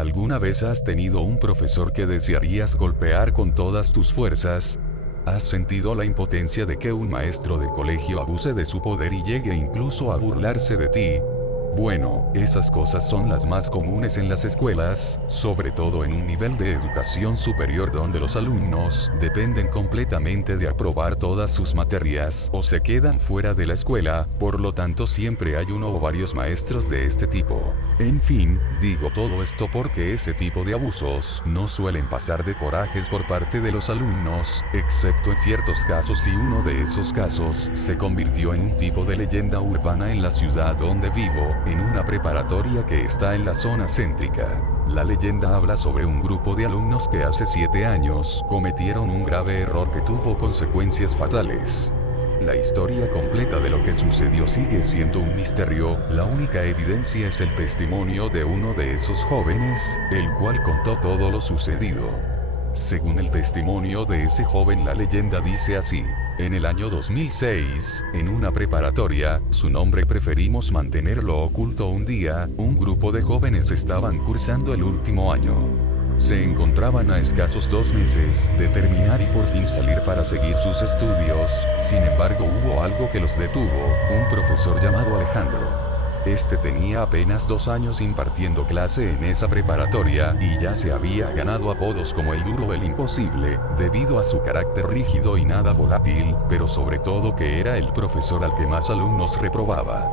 ¿Alguna vez has tenido un profesor que desearías golpear con todas tus fuerzas? ¿Has sentido la impotencia de que un maestro de colegio abuse de su poder y llegue incluso a burlarse de ti? Bueno, esas cosas son las más comunes en las escuelas, sobre todo en un nivel de educación superior donde los alumnos dependen completamente de aprobar todas sus materias o se quedan fuera de la escuela, por lo tanto siempre hay uno o varios maestros de este tipo. En fin, digo todo esto porque ese tipo de abusos no suelen pasar de corajes por parte de los alumnos, excepto en ciertos casos, y uno de esos casos se convirtió en un tipo de leyenda urbana en la ciudad donde vivo, en una preparatoria que está en la zona céntrica. La leyenda habla sobre un grupo de alumnos que hace 7 años cometieron un grave error que tuvo consecuencias fatales. La historia completa de lo que sucedió sigue siendo un misterio, la única evidencia es el testimonio de uno de esos jóvenes, el cual contó todo lo sucedido. Según el testimonio de ese joven, la leyenda dice así: en el año 2006, en una preparatoria, su nombre preferimos mantenerlo oculto, un día, un grupo de jóvenes estaban cursando el último año. Se encontraban a escasos 2 meses de terminar y por fin salir para seguir sus estudios. Sin embargo, hubo algo que los detuvo: un profesor llamado Alejandro. Este tenía apenas 2 años impartiendo clase en esa preparatoria, y ya se había ganado apodos como el duro, el imposible, debido a su carácter rígido y nada volátil, pero sobre todo que era el profesor al que más alumnos reprobaba.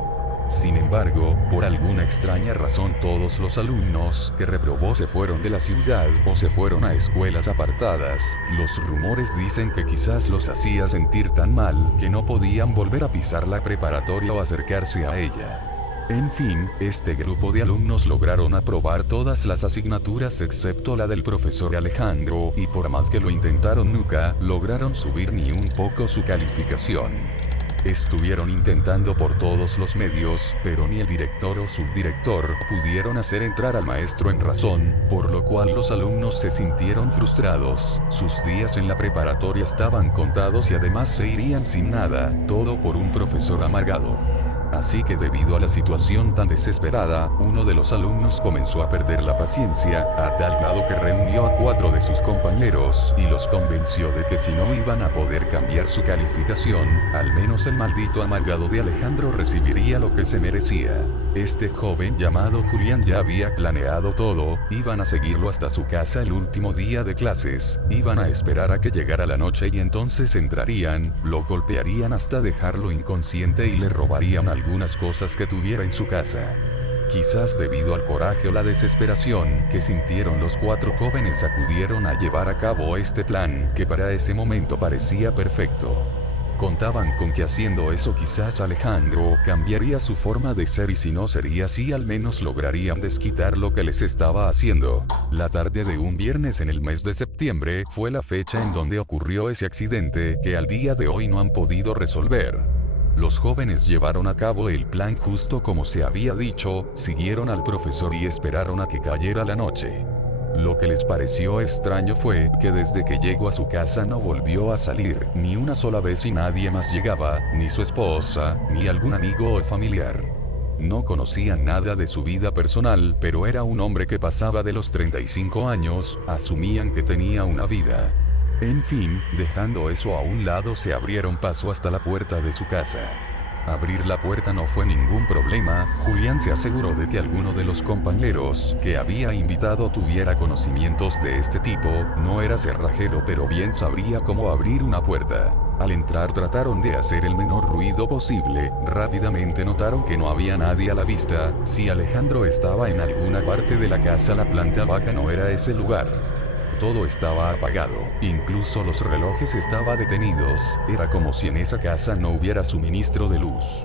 Sin embargo, por alguna extraña razón todos los alumnos que reprobó se fueron de la ciudad o se fueron a escuelas apartadas. Los rumores dicen que quizás los hacía sentir tan mal que no podían volver a pisar la preparatoria o acercarse a ella. En fin, este grupo de alumnos lograron aprobar todas las asignaturas excepto la del profesor Alejandro, y por más que lo intentaron nunca lograron subir ni un poco su calificación. Estuvieron intentando por todos los medios, pero ni el director o subdirector pudieron hacer entrar al maestro en razón, por lo cual los alumnos se sintieron frustrados. Sus días en la preparatoria estaban contados y además se irían sin nada, todo por un profesor amargado. Así que debido a la situación tan desesperada, uno de los alumnos comenzó a perder la paciencia, a tal grado que reunió a 4 de sus compañeros y los convenció de que si no iban a poder cambiar su calificación, al menos el maldito amargado de Alejandro recibiría lo que se merecía. Este joven llamado Julián ya había planeado todo: iban a seguirlo hasta su casa el último día de clases, iban a esperar a que llegara la noche y entonces entrarían, lo golpearían hasta dejarlo inconsciente y le robarían algunas cosas que tuviera en su casa. Quizás debido al coraje o la desesperación que sintieron, los 4 jóvenes acudieron a llevar a cabo este plan, que para ese momento parecía perfecto. Contaban con que haciendo eso quizás Alejandro cambiaría su forma de ser, y si no sería así al menos lograrían desquitar lo que les estaba haciendo. La tarde de un viernes en el mes de septiembre fue la fecha en donde ocurrió ese accidente que al día de hoy no han podido resolver. Los jóvenes llevaron a cabo el plan justo como se había dicho, siguieron al profesor y esperaron a que cayera la noche. Lo que les pareció extraño fue que desde que llegó a su casa no volvió a salir ni una sola vez, y nadie más llegaba, ni su esposa, ni algún amigo o familiar. No conocían nada de su vida personal, pero era un hombre que pasaba de los 35 años, asumían que tenía una vida. En fin, dejando eso a un lado, se abrieron paso hasta la puerta de su casa. Abrir la puerta no fue ningún problema. Julián se aseguró de que alguno de los compañeros que había invitado tuviera conocimientos de este tipo. No era cerrajero, pero bien sabría cómo abrir una puerta. Al entrar trataron de hacer el menor ruido posible. Rápidamente notaron que no había nadie a la vista. Si Alejandro estaba en alguna parte de la casa, la planta baja no era ese lugar. Todo estaba apagado, incluso los relojes estaban detenidos, era como si en esa casa no hubiera suministro de luz.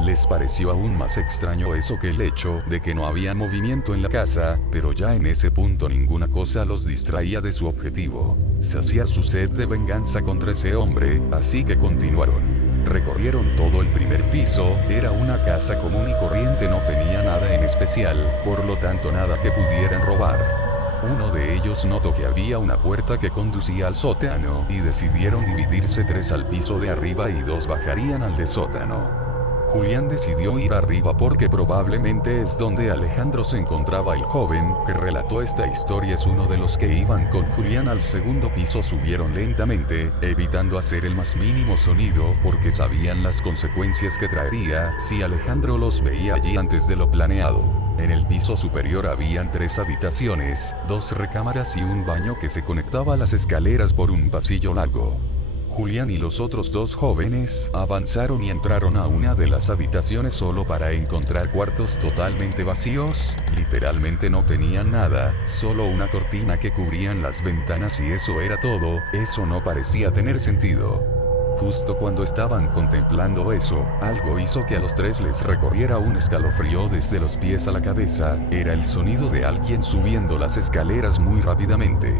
Les pareció aún más extraño eso que el hecho de que no había movimiento en la casa, pero ya en ese punto ninguna cosa los distraía de su objetivo: saciar su sed de venganza contra ese hombre, así que continuaron. Recorrieron todo el primer piso, era una casa común y corriente, no tenía nada en especial, por lo tanto nada que pudieran robar. Uno de ellos notó que había una puerta que conducía al sótano, y decidieron dividirse: 3 al piso de arriba y 2 bajarían al de sótano. Julián decidió ir arriba porque probablemente es donde Alejandro se encontraba. El joven que relató esta historia es uno de los que iban con Julián al segundo piso. Subieron lentamente, evitando hacer el más mínimo sonido porque sabían las consecuencias que traería si Alejandro los veía allí antes de lo planeado. En el piso superior habían 3 habitaciones, 2 recámaras y un baño que se conectaba a las escaleras por un pasillo largo. Julián y los otros 2 jóvenes avanzaron y entraron a una de las habitaciones solo para encontrar cuartos totalmente vacíos. Literalmente no tenían nada, solo una cortina que cubrían las ventanas y eso era todo. Eso no parecía tener sentido. Justo cuando estaban contemplando eso, algo hizo que a los 3 les recorriera un escalofrío desde los pies a la cabeza. Era el sonido de alguien subiendo las escaleras muy rápidamente.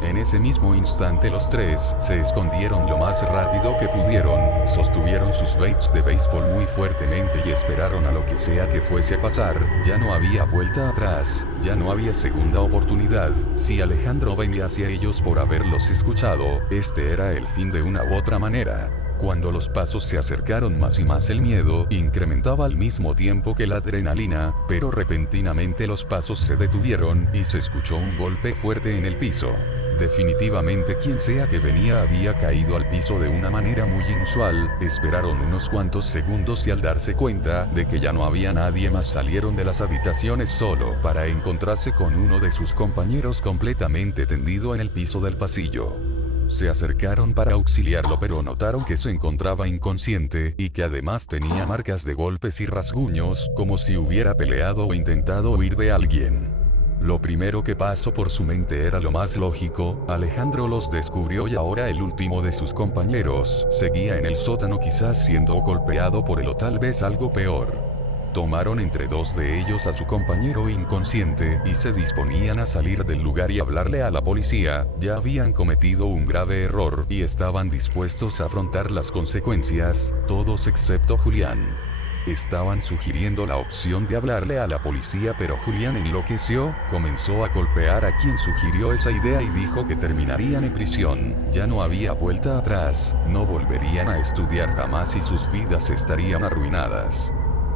En ese mismo instante los 3 se escondieron lo más rápido que pudieron, sostuvieron sus bates de béisbol muy fuertemente y esperaron a lo que sea que fuese a pasar. Ya no había vuelta atrás, ya no había segunda oportunidad. Si Alejandro venía hacia ellos por haberlos escuchado, este era el fin de una u otra manera. Cuando los pasos se acercaron más y más, el miedo incrementaba al mismo tiempo que la adrenalina, pero repentinamente los pasos se detuvieron y se escuchó un golpe fuerte en el piso. Definitivamente quien sea que venía había caído al piso de una manera muy inusual. Esperaron unos cuantos segundos y al darse cuenta de que ya no había nadie más salieron de las habitaciones solo para encontrarse con uno de sus compañeros completamente tendido en el piso del pasillo. Se acercaron para auxiliarlo pero notaron que se encontraba inconsciente y que además tenía marcas de golpes y rasguños, como si hubiera peleado o intentado huir de alguien. Lo primero que pasó por su mente era lo más lógico: Alejandro los descubrió y ahora el último de sus compañeros seguía en el sótano, quizás siendo golpeado por él o tal vez algo peor. Tomaron entre 2 de ellos a su compañero inconsciente y se disponían a salir del lugar y hablarle a la policía. Ya habían cometido un grave error y estaban dispuestos a afrontar las consecuencias, todos excepto Julián. Estaban sugiriendo la opción de hablarle a la policía, pero Julián enloqueció, comenzó a golpear a quien sugirió esa idea y dijo que terminarían en prisión. Ya no había vuelta atrás, no volverían a estudiar jamás y sus vidas estarían arruinadas.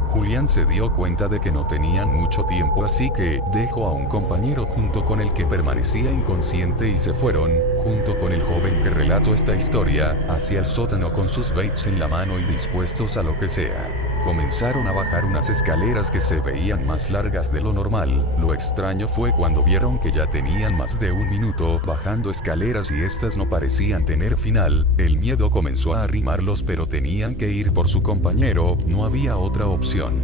Julián se dio cuenta de que no tenían mucho tiempo, así que dejó a un compañero junto con el que permanecía inconsciente y se fueron, junto con el joven que relató esta historia, hacia el sótano con sus bates en la mano y dispuestos a lo que sea. Comenzaron a bajar unas escaleras que se veían más largas de lo normal. Lo extraño fue cuando vieron que ya tenían más de 1 minuto bajando escaleras y estas no parecían tener final. El miedo comenzó a arrimarlos, pero tenían que ir por su compañero, no había otra opción.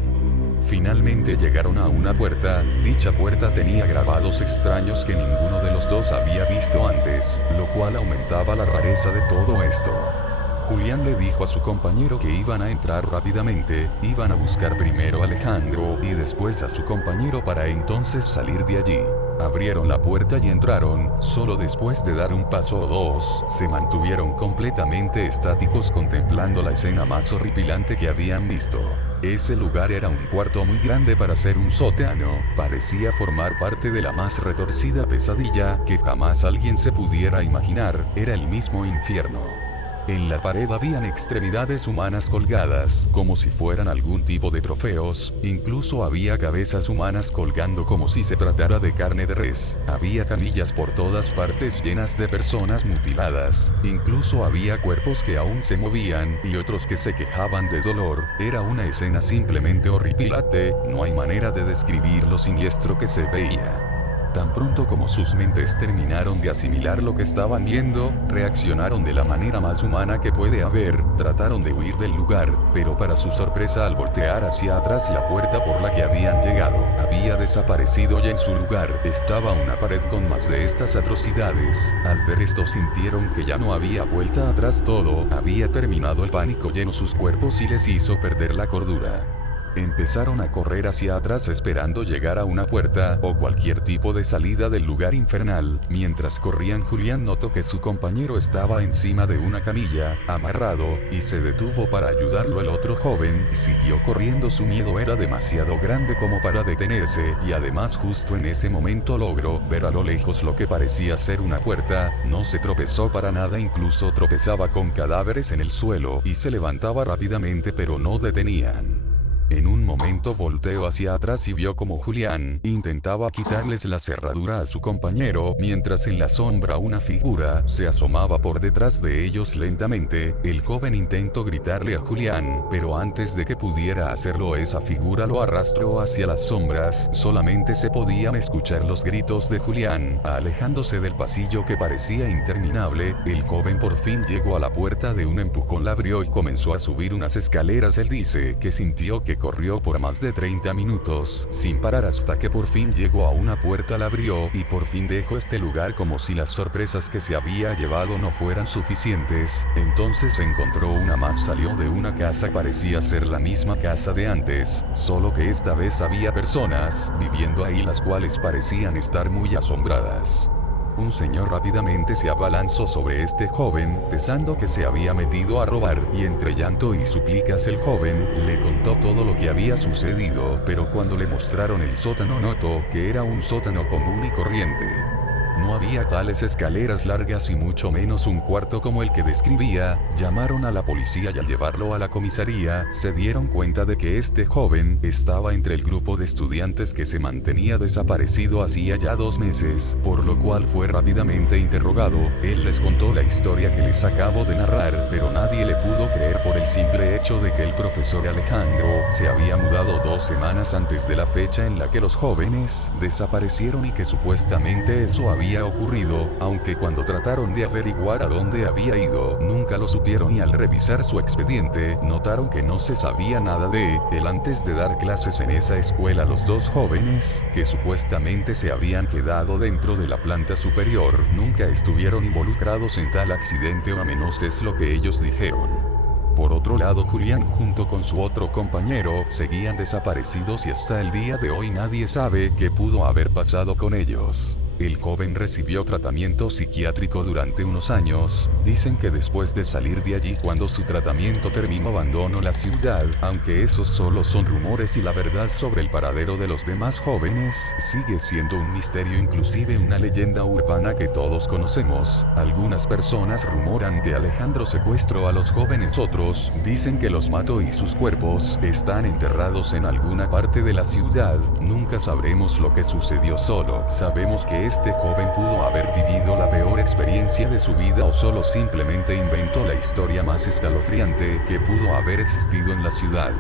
Finalmente llegaron a una puerta. Dicha puerta tenía grabados extraños que ninguno de los 2 había visto antes, lo cual aumentaba la rareza de todo esto. Julián le dijo a su compañero que iban a entrar rápidamente, iban a buscar primero a Alejandro y después a su compañero para entonces salir de allí. Abrieron la puerta y entraron. Solo después de dar un paso o 2, se mantuvieron completamente estáticos contemplando la escena más horripilante que habían visto. Ese lugar era un cuarto muy grande para ser un sótano, parecía formar parte de la más retorcida pesadilla que jamás alguien se pudiera imaginar. Era el mismo infierno. En la pared habían extremidades humanas colgadas, como si fueran algún tipo de trofeos. Incluso había cabezas humanas colgando como si se tratara de carne de res. Había camillas por todas partes llenas de personas mutiladas. Incluso había cuerpos que aún se movían y otros que se quejaban de dolor. Era una escena simplemente horripilante, no hay manera de describir lo siniestro que se veía. Tan pronto como sus mentes terminaron de asimilar lo que estaban viendo, reaccionaron de la manera más humana que puede haber, trataron de huir del lugar, pero para su sorpresa al voltear hacia atrás la puerta por la que habían llegado, había desaparecido y en su lugar estaba una pared con más de estas atrocidades. Al ver esto sintieron que ya no había vuelta atrás, todo había terminado, el pánico llenó sus cuerpos y les hizo perder la cordura. Empezaron a correr hacia atrás esperando llegar a una puerta, o cualquier tipo de salida del lugar infernal. Mientras corrían, Julián notó que su compañero estaba encima de una camilla, amarrado, y se detuvo para ayudarlo. El otro joven siguió corriendo. Su miedo era demasiado grande como para detenerse, y además justo en ese momento logró ver a lo lejos lo que parecía ser una puerta. No se tropezó para nada, incluso tropezaba con cadáveres en el suelo, y se levantaba rápidamente pero no detenían. En un momento volteó hacia atrás y vio como Julián intentaba quitarles la cerradura a su compañero, mientras en la sombra una figura se asomaba por detrás de ellos lentamente. El joven intentó gritarle a Julián, pero antes de que pudiera hacerlo esa figura lo arrastró hacia las sombras. Solamente se podían escuchar los gritos de Julián, alejándose del pasillo que parecía interminable. El joven por fin llegó a la puerta. De un empujón la abrió y comenzó a subir unas escaleras. Él dice que sintió que corrió por más de 30 minutos, sin parar, hasta que por fin llegó a una puerta, la abrió, y por fin dejó este lugar como si las sorpresas que se había llevado no fueran suficientes. Entonces encontró una más. Salió de una casa, parecía ser la misma casa de antes, solo que esta vez había personas viviendo ahí, las cuales parecían estar muy asombradas. Un señor rápidamente se abalanzó sobre este joven, pensando que se había metido a robar, y entre llanto y súplicas el joven le contó todo lo que había sucedido, pero cuando le mostraron el sótano notó que era un sótano común y corriente. No había tales escaleras largas y mucho menos un cuarto como el que describía. Llamaron a la policía y al llevarlo a la comisaría, se dieron cuenta de que este joven estaba entre el grupo de estudiantes que se mantenía desaparecido hacía ya 2 meses, por lo cual fue rápidamente interrogado. Él les contó la historia que les acabo de narrar, pero nadie le pudo creer por el simple hecho de que el profesor Alejandro se había mudado 2 semanas antes de la fecha en la que los jóvenes desaparecieron, y que supuestamente eso había ocurrido, aunque cuando trataron de averiguar a dónde había ido, nunca lo supieron, y al revisar su expediente, notaron que no se sabía nada de él antes de dar clases en esa escuela. Los 2 jóvenes, que supuestamente se habían quedado dentro de la planta superior, nunca estuvieron involucrados en tal accidente, o a menos es lo que ellos dijeron. Por otro lado, Julián junto con su otro compañero seguían desaparecidos, y hasta el día de hoy nadie sabe qué pudo haber pasado con ellos. El joven recibió tratamiento psiquiátrico durante unos años. Dicen que después de salir de allí, cuando su tratamiento terminó, abandonó la ciudad, aunque esos solo son rumores, y la verdad sobre el paradero de los demás jóvenes sigue siendo un misterio, inclusive una leyenda urbana que todos conocemos. Algunas personas rumoran que Alejandro secuestró a los jóvenes, otros dicen que los mató y sus cuerpos están enterrados en alguna parte de la ciudad. Nunca sabremos lo que sucedió, solo sabemos que este joven pudo haber vivido la peor experiencia de su vida, o solo simplemente inventó la historia más escalofriante que pudo haber existido en la ciudad.